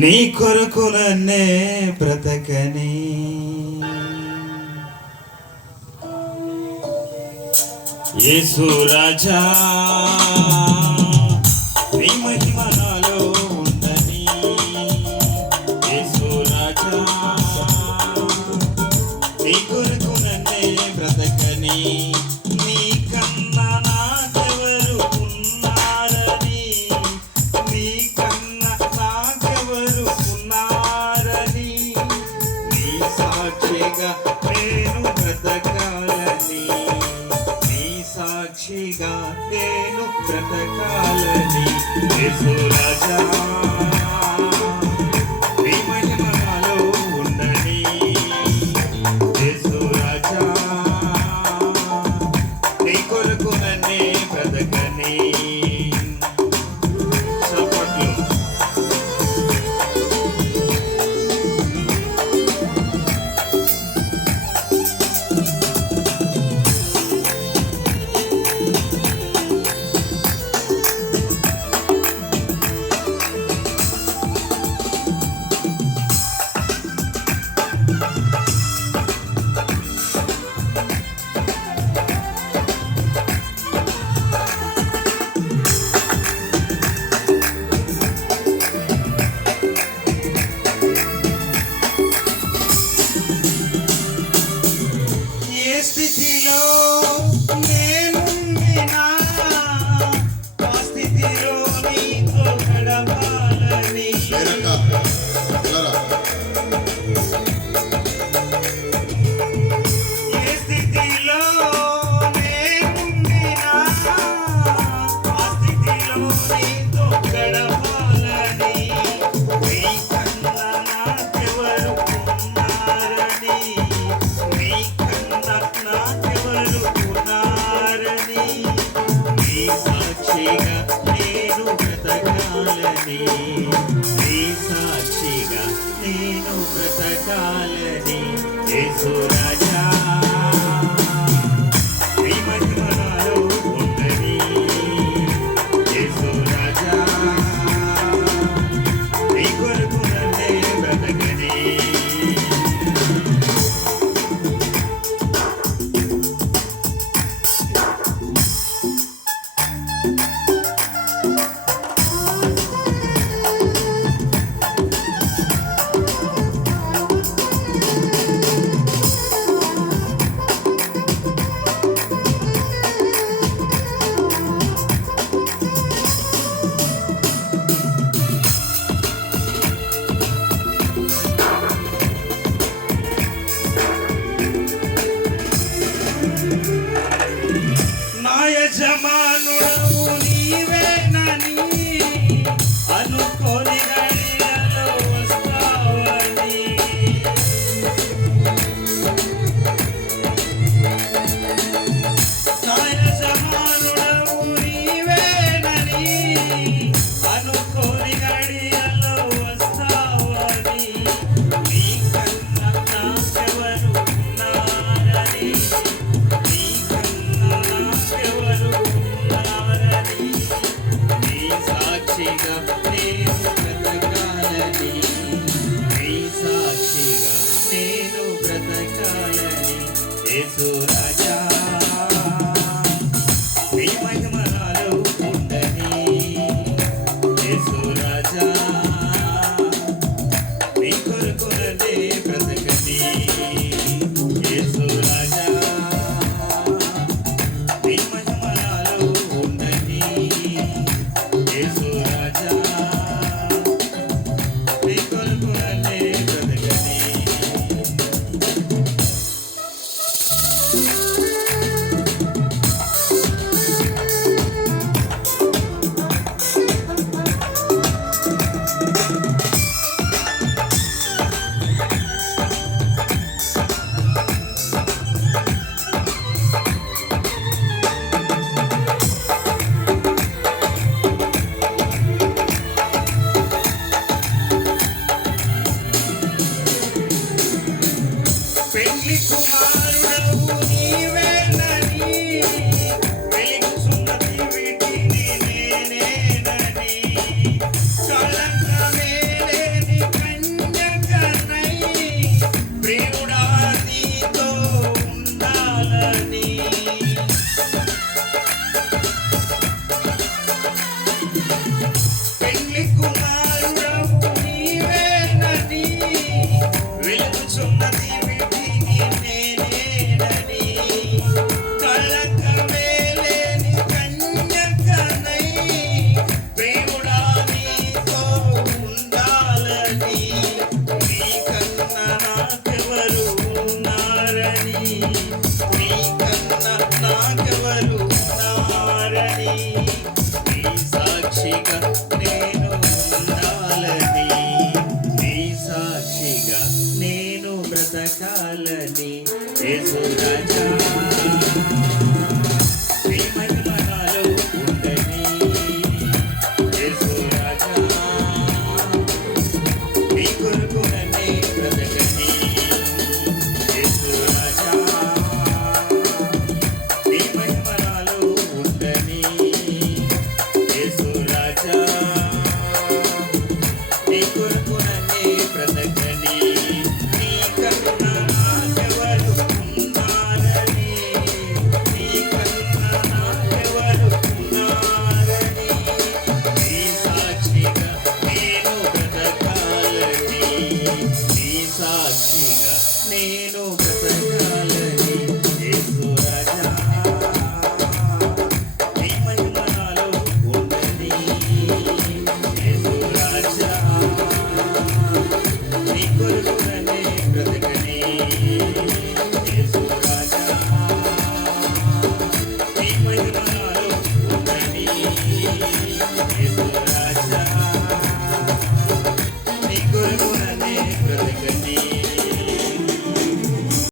నీ కొరకు నన్నే బ్రతకని యేసు రాజా నీ మహిమ నాలో ఉందని యేసు రాజా నీ కొరకు నన్నే బ్రతకని నీ కన్నా నాకెవరు ఉన్నారని నీ కన్నా నాకెవరు ఉన్నారని నీ సాక్షిగా నేను బ్రతకాలని నీ సాక్షిగా నేను బ్రతకాలని యేసు రాజా నీ మహిమ నాలో ఉందని యేసు రాజా నీ కొరకు నన్నే బ్రతకని చప్పట్లు ఏ స్థితిలో నేనుండినా ఆ స్థితిలో నీతో గడపాలని ఏ స్థితిలో నేనుండినా ఆ స్థితిలో నీతో గడపాలని నీ కన్నా నాకెవరు ఉన్నారని నీ నాకెవరు ఉన్నారని నీ సాక్షిగా నేను బ్రతకాలని నీ సాక్షిగా నేను బ్రతకాలని యేసు రాజా నీ మహిమ నాలో ఉందని యేసు రాజా నీ కొరకు నన్నే బ్రతకని నా యజమానుడవు నీవేనని అనుకోని గడియలో వస్తావని నా యజమానుడవు నీవేనని అనుకోని గడియలో వస్తావని నీ కన్నా నాకెవరు ఉన్నారని నీ కన్నా నాకెవరు ఉన్నారని నీ సాక్షిగా